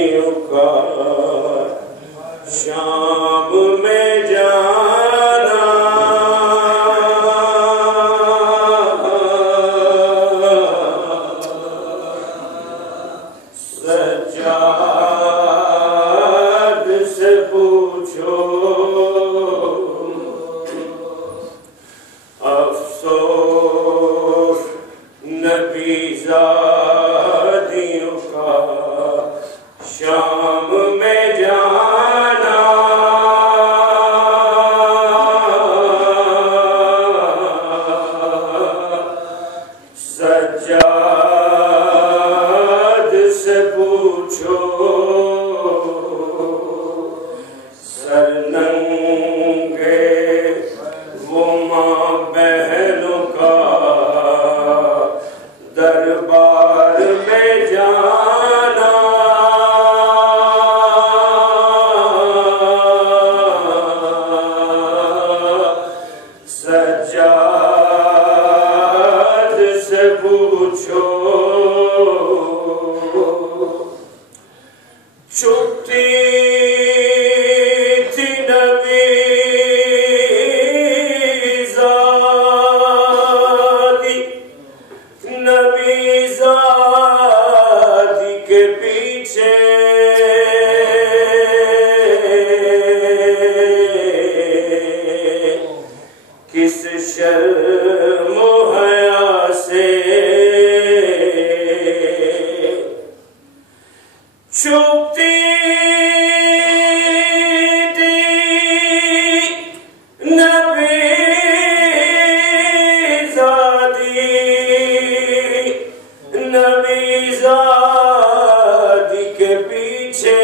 शादियों का शाम में जाना सज्जाद से पूछो अफसोस नबी ज़ादियों का शाम में जाना सज्जाद से पूछो सरनंगे वो माँ बहनों का दरबार में जाना सज्जाद से पूछो चुपती थी नबी ज़ादी के पीछे किस शर्म हया से चुपती थी नबी ज़ादी के पीछे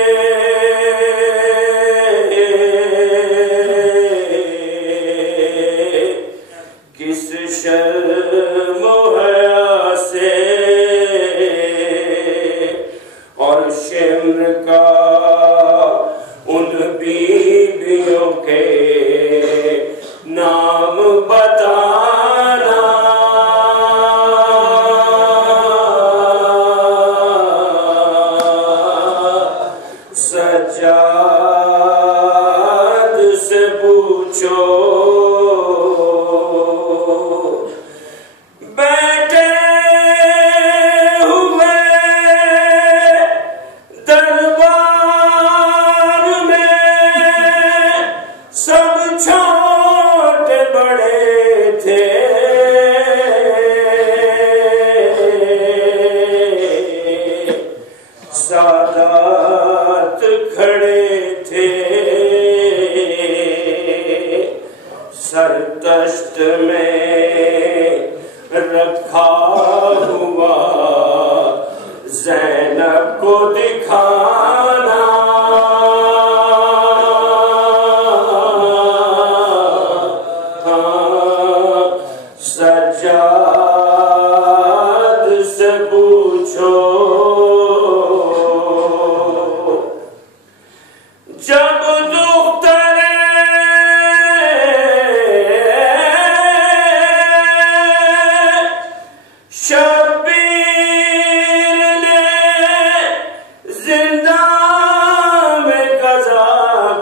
किस शर्म हया से और शिम्र का उन बीबियों के नाम बताना सज्जाद से पूछो बैठे हुए दरबार में सब छोटे बड़े थे सादात खड़े थे सरतश्त में रखा हुआ ज़ैनब को दिखाना सज्जाद से पूछो जब दुख्तरे शब्बीर ने जिंदा में क़ज़ा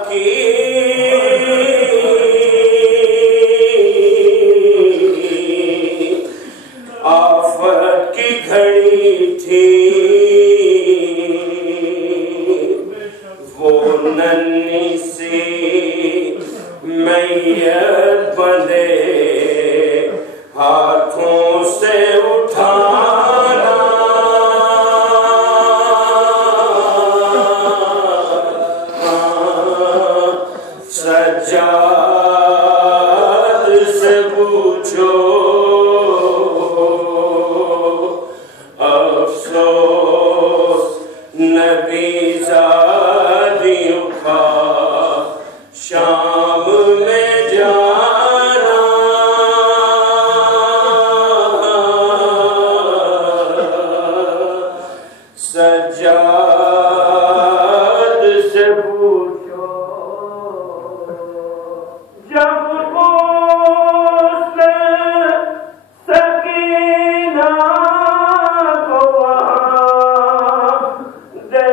की आफत की घड़ी थी वो नन्ही सी मैयत बंधे हाथों से उठाना सज्जाद से पूछो अफसोस नबी ज़ादियों का शाम में जाना सज्जाद से पूछो जब सकीना को वहाँ दे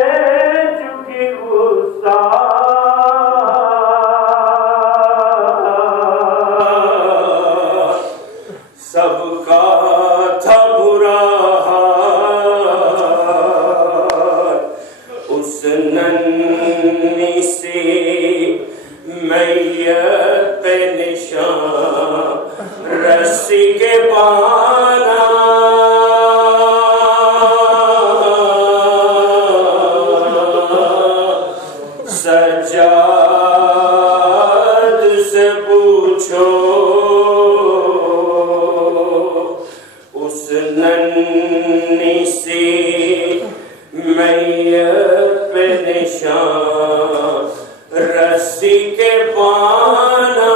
शरीयत पे निशान रस्सी के पाना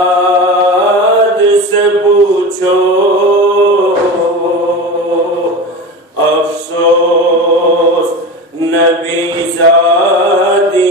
सज्जाद से पूछो अफसोस नबी ज़ादी